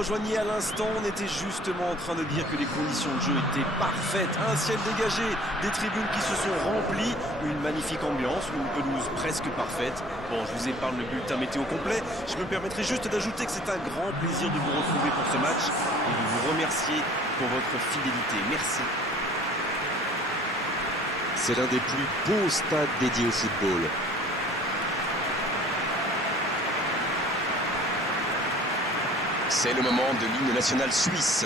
rejoigniez à l'instant, on était justement en train de dire que les conditions de jeu étaient parfaites. Un ciel dégagé, des tribunes qui se sont remplies, une magnifique ambiance, une pelouse presque parfaite. Bon, je vous épargne le bulletin météo complet. Je me permettrai juste d'ajouter que c'est un grand plaisir de vous retrouver pour ce match et de vous remercier pour votre fidélité. Merci. C'est l'un des plus beaux stades dédiés au football. C'est le moment de l'hymne national suisse.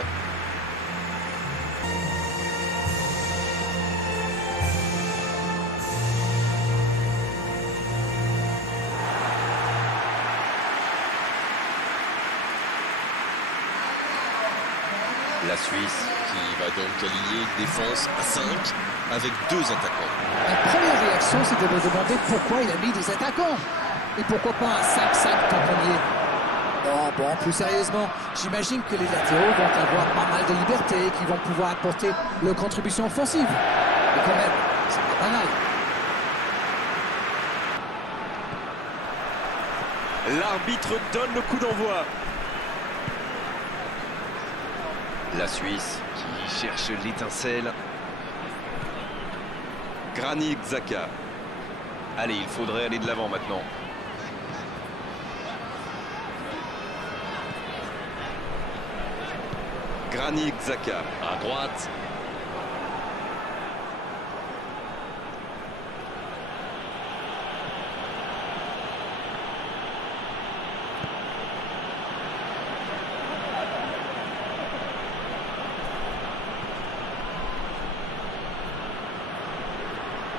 La Suisse qui va donc aligner une défense à 5 avec 2 attaquants. La première réaction, c'était de me demander pourquoi il a mis des attaquants. Et pourquoi pas un 5-5 tamponnier. Non, bon, plus sérieusement, j'imagine que les latéraux vont avoir pas mal de liberté et qu'ils vont pouvoir apporter leur contribution offensive. Mais quand même, c'est pas banal. L'arbitre donne le coup d'envoi. La Suisse qui cherche l'étincelle. Granit Xhaka. Allez, il faudrait aller de l'avant maintenant. Granit Xhaka. À droite.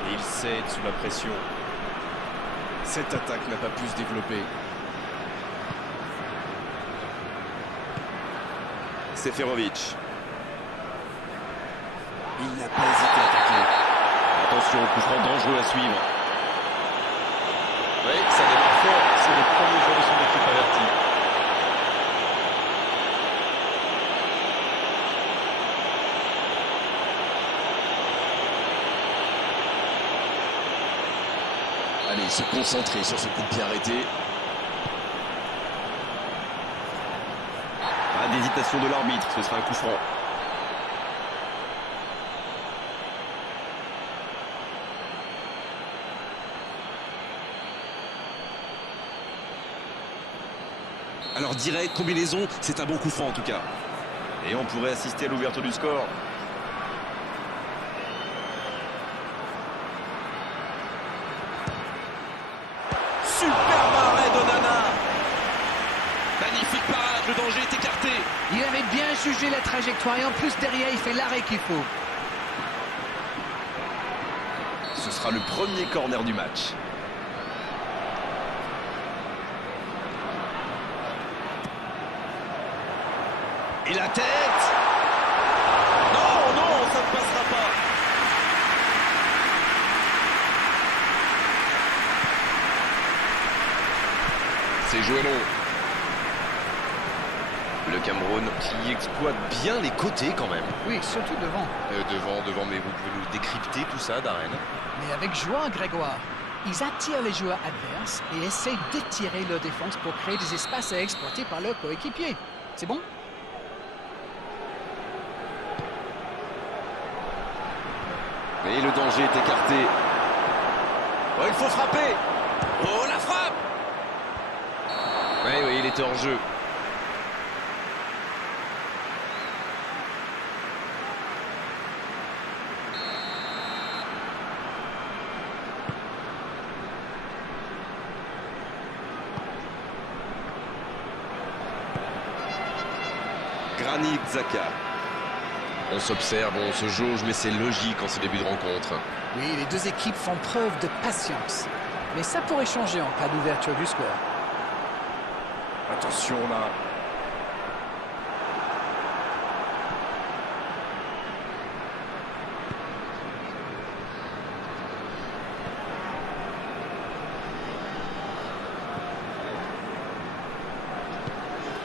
Et il cède sous la pression. Cette attaque n'a pas pu se développer. Seferovic. Il n'a pas hésité à attaquer. Attention au coup franc dangereux à suivre. Oui, ça démarre fort. C'est le premier joueur de son équipe averti. Allez, se concentrer sur ce coup de pied arrêté. Pas d'hésitation de l'arbitre, ce sera un coup franc. Alors direct, combinaison, c'est un bon coup franc en tout cas. Et on pourrait assister à l'ouverture du score. Superbe arrêt d'Onana. Magnifique parade, le danger est écarté. Il avait bien jugé la trajectoire et en plus derrière, il fait l'arrêt qu'il faut. Ce sera le premier corner du match. Et la tête! Non, non, ça ne passera pas. C'est joué long. Le Cameroun qui exploite bien les côtés quand même. Oui, surtout devant. Devant, mais vous pouvez nous décrypter tout ça, Darren? Mais avec joie, Grégoire. Ils attirent les joueurs adverses et essayent d'étirer leur défense pour créer des espaces à exploiter par leurs coéquipiers. C'est bon? Et le danger est écarté. Oh, il faut frapper. Oh, la frappe. Oui, il était hors jeu. Granit Xhaka. On s'observe, on se jauge, mais c'est logique en ce début de rencontre. Oui, les deux équipes font preuve de patience. Mais ça pourrait changer en cas d'ouverture du score. Attention là.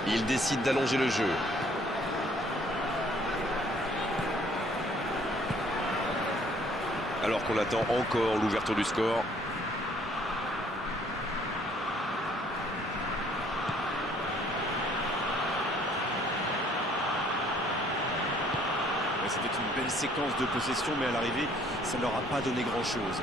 Il décide d'allonger le jeu. Alors qu'on attend encore l'ouverture du score. C'était une belle séquence de possession, mais à l'arrivée, ça ne leur a pas donné grand-chose.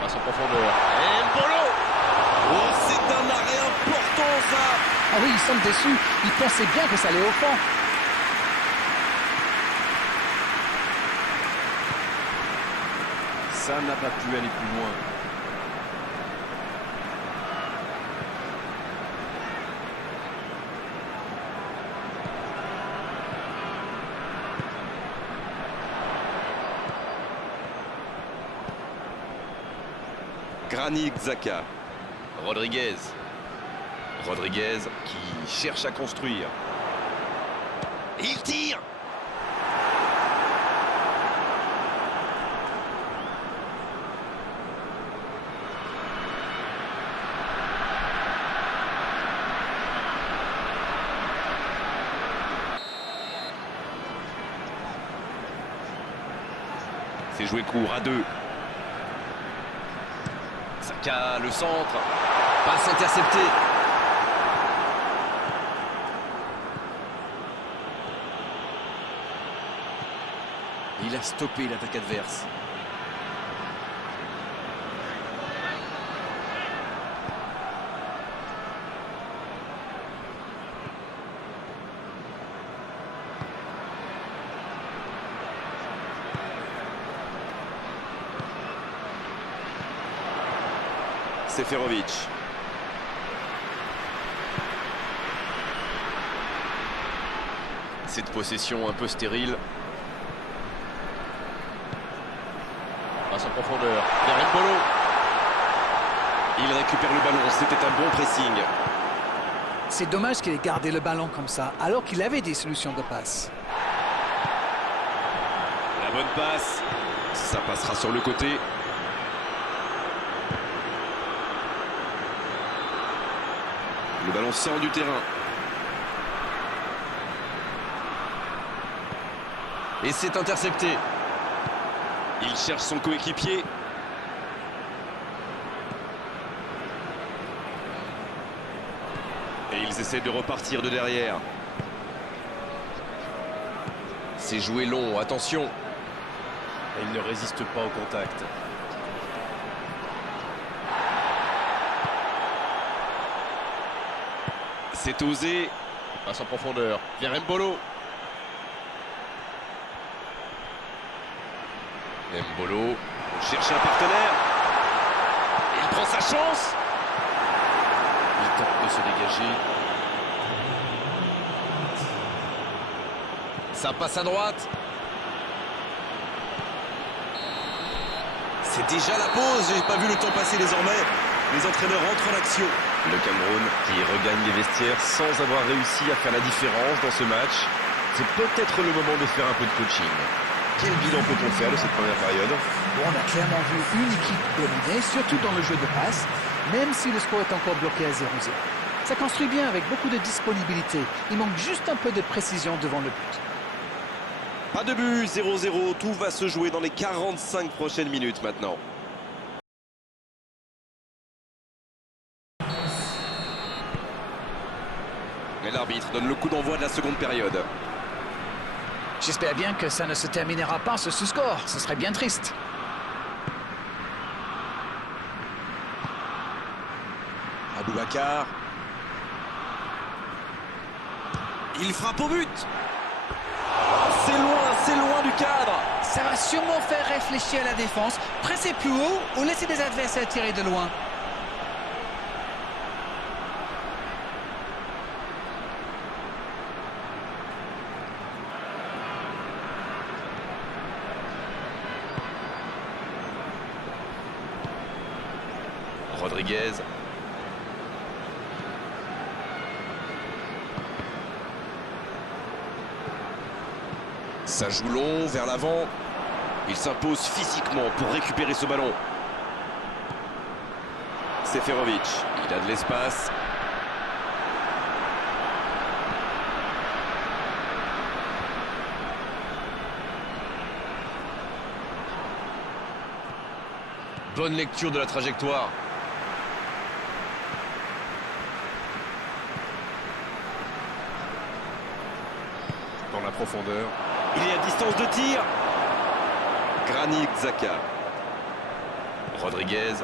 Passe en profondeur. Et Mbolo. Oh, c'est un arrêt important, ça! Ah oui, ils sont déçus. Ils pensaient bien que ça allait au fond. Ça n'a pas pu aller plus loin. Granit Xhaka. Rodriguez. Rodriguez qui cherche à construire. Et il tire. C'est joué court à 2. Saka, le centre. Passe interceptée. Il a stoppé l'attaque adverse. Seferovic. Cette possession un peu stérile. Passe en profondeur. Vers Mbolo. Il récupère le ballon, c'était un bon pressing. C'est dommage qu'il ait gardé le ballon comme ça, alors qu'il avait des solutions de passe. La bonne passe. Ça passera sur le côté. Le ballon sort du terrain. Et c'est intercepté. Il cherche son coéquipier. Et ils essaient de repartir de derrière. C'est joué long, attention. Et il ne résiste pas au contact. C'est osé. Passe en profondeur. Vers Mbolo. Mbolo. On cherche un partenaire. Il prend sa chance. Il tente de se dégager. Ça passe à droite. C'est déjà la pause, j'ai pas vu le temps passer désormais. Les entraîneurs entrent en action. Le Cameroun qui regagne les vestiaires sans avoir réussi à faire la différence dans ce match. C'est peut-être le moment de faire un peu de coaching. Quel bilan peut-on faire de cette première période? Bon, on a clairement vu une équipe dominée, surtout dans le jeu de passe, même si le score est encore bloqué à 0-0. Ça construit bien avec beaucoup de disponibilité. Il manque juste un peu de précision devant le but. Pas de but, 0-0. Tout va se jouer dans les 45 prochaines minutes maintenant. Et l'arbitre donne le coup d'envoi de la seconde période. J'espère bien que ça ne se terminera pas ce score. Ce serait bien triste. Aboubacar. Il frappe au but. C'est loin du cadre. Ça va sûrement faire réfléchir la défense. Presser plus haut ou laisser des adversaires tirer de loin. Rodriguez. Ça joue long vers l'avant. Il s'impose physiquement pour récupérer ce ballon. Seferovic, il a de l'espace. Bonne lecture de la trajectoire. Dans la profondeur. Il est à distance de tir. Granit Xhaka. Rodriguez.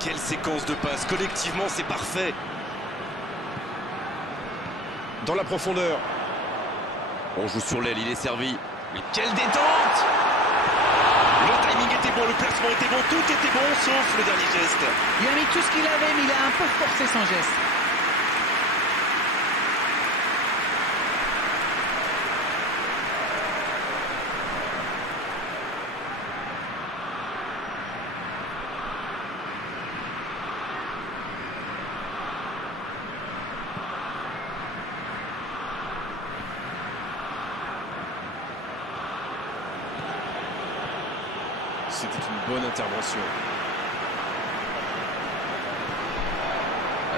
Quelle séquence de passes. Collectivement, c'est parfait. Dans la profondeur. On joue sur l'aile, il est servi. Mais quelle détente! Le timing était bon, le placement était bon, tout était bon, sauf le dernier geste. Il a mis tout ce qu'il avait, mais il a un peu forcé son geste. C'était une bonne intervention.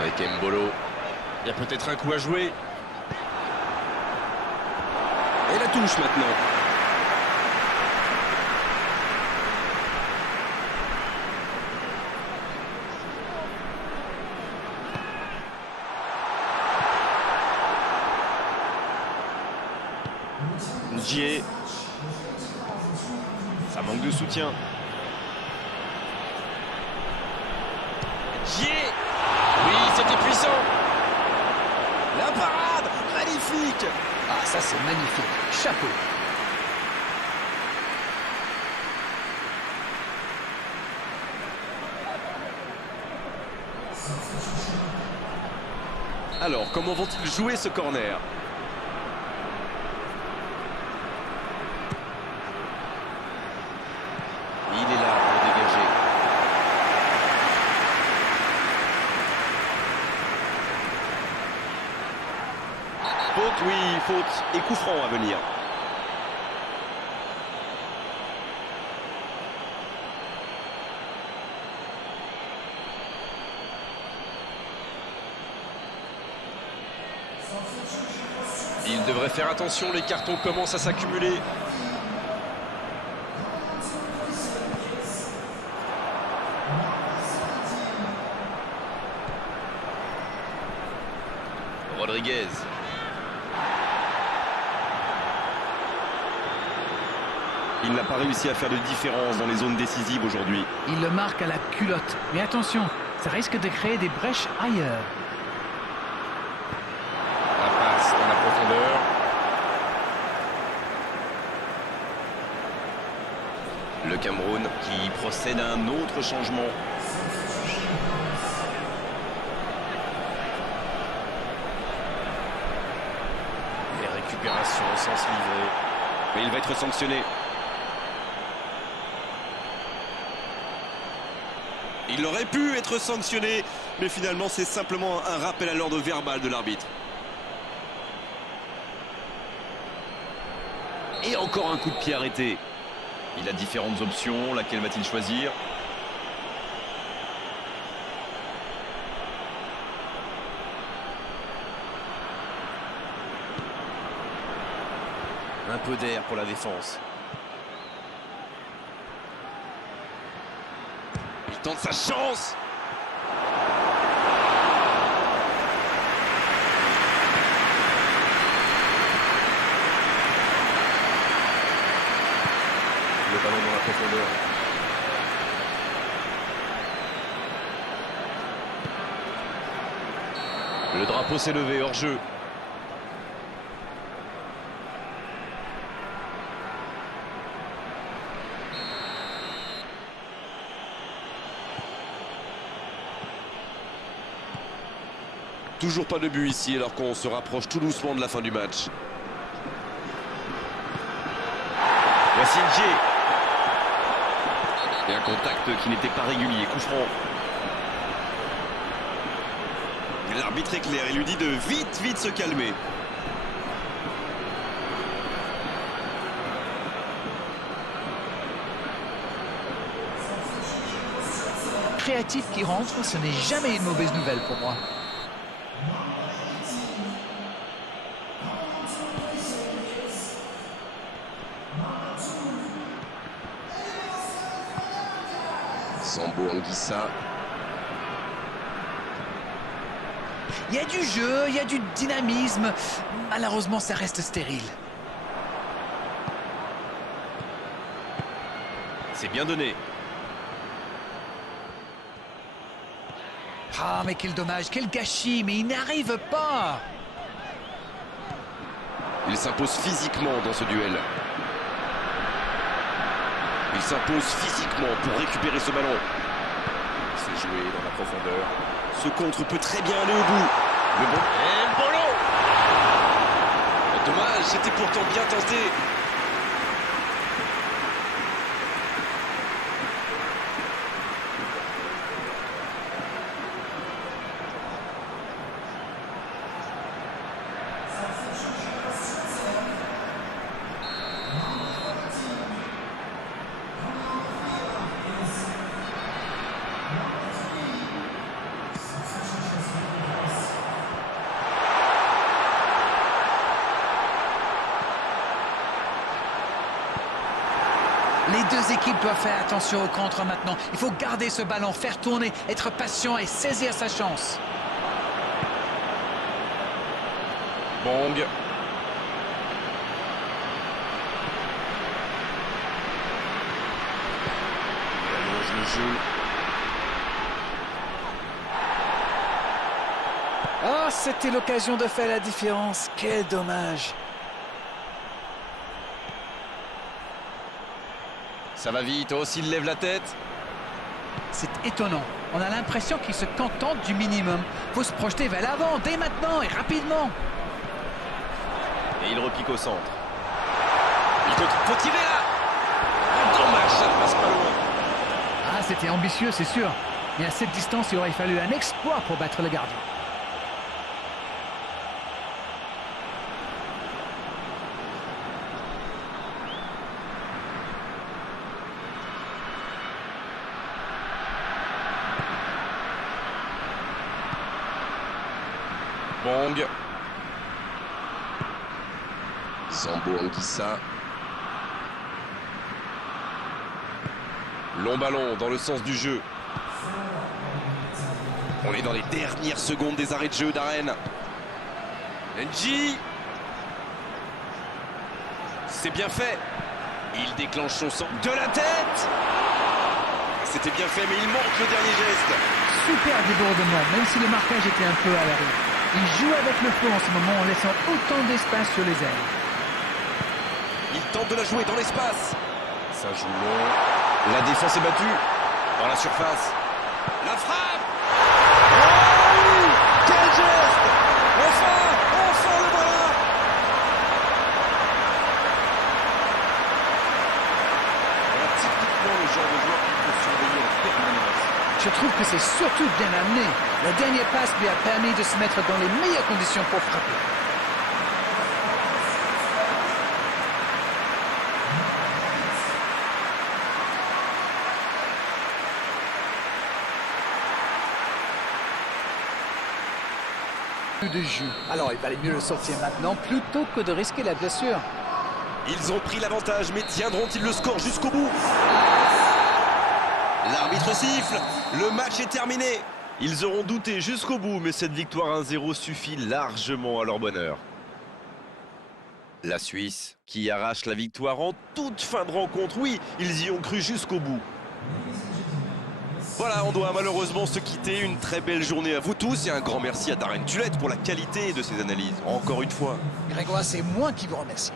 Avec Mbolo. Il y a peut-être un coup à jouer. Et la touche maintenant. Ndié. Ça manque de soutien. Ndié. Oui, c'était puissant. La parade, magnifique. Ah, ça c'est magnifique. Chapeau. Alors, comment vont-ils jouer ce corner? Il est là pour dégager. Faute, oui, faute. Et coup franc à venir. Il devrait faire attention, les cartons commencent à s'accumuler. Rodriguez. Il n'a pas réussi à faire de différence dans les zones décisives aujourd'hui. Il le marque à la culotte. Mais attention, ça risque de créer des brèches ailleurs. La passe dans la profondeur. Le Cameroun qui procède à un autre changement. Les récupérations sans se livrer. Mais il va être sanctionné. Il aurait pu être sanctionné, mais finalement c'est simplement un rappel à l'ordre verbal de l'arbitre. Et encore un coup de pied arrêté. Il a différentes options, laquelle va-t-il choisir? Un peu d'air pour la défense. Il tente sa chance. Le ballon dans la profondeur. Le drapeau s'est levé hors jeu. Toujours pas de but ici alors qu'on se rapproche tout doucement de la fin du match. Voici Ndié. Et un contact qui n'était pas régulier. Coup franc. L'arbitre est clair. Il lui dit de vite se calmer. Créatif qui rentre, ce n'est jamais une mauvaise nouvelle pour moi. Zambo Anguissa. Il y a du jeu, il y a du dynamisme. Malheureusement, ça reste stérile. C'est bien donné. Ah, mais quel dommage, quel gâchis, mais il n'arrive pas. Il s'impose physiquement dans ce duel. Il s'impose physiquement pour récupérer ce ballon. C'est joué dans la profondeur. Ce contre peut très bien aller au bout. Le bon. Et Mbolo! Dommage, c'était pourtant bien tenté. Les deux équipes doivent faire attention au contre maintenant. Il faut garder ce ballon, faire tourner, être patient et saisir sa chance. Bong. Il allonge le jeu. Oh, c'était l'occasion de faire la différence. Quel dommage. Ça va vite, oh, s'il lève la tête. C'est étonnant. On a l'impression qu'il se contente du minimum. Faut se projeter vers l'avant, dès maintenant et rapidement. Et il repique au centre. Il faut tirer là. Dommage, ça ne passe pas loin. Ah, c'était ambitieux, c'est sûr. Mais à cette distance, il aurait fallu un exploit pour battre le gardien. Bong. Zambo Anguissa. Long ballon dans le sens du jeu. On est dans les dernières secondes des arrêts de jeu d'Arène. N'Ji. C'est bien fait. Il déclenche son sang. De la tête. C'était bien fait, mais il manque le dernier geste. Super débordement, même si le marquage était un peu à l'arrière. Il joue avec le flot en ce moment en laissant autant d'espace sur les ailes. Il tente de la jouer dans l'espace. Ça joue long. La défense est battue. Dans la surface. La frappe. Oh, quel geste. Enfin le voilà. Voilà typiquement le genre de joueur qu'il faut surveiller en permanence. Je trouve que c'est surtout bien amené. La dernière passe lui a permis de se mettre dans les meilleures conditions pour frapper. De jus. Alors il valait mieux le sortir maintenant plutôt que de risquer la blessure. Ils ont pris l'avantage, mais tiendront-ils le score jusqu'au bout? L'arbitre siffle. Le match est terminé. Ils auront douté jusqu'au bout, mais cette victoire 1-0 suffit largement à leur bonheur. La Suisse, qui arrache la victoire en toute fin de rencontre. Oui, ils y ont cru jusqu'au bout. Voilà, on doit malheureusement se quitter. Une très belle journée à vous tous et un grand merci à Darren Tulette pour la qualité de ses analyses. Encore une fois. Grégoire, c'est moi qui vous remercie.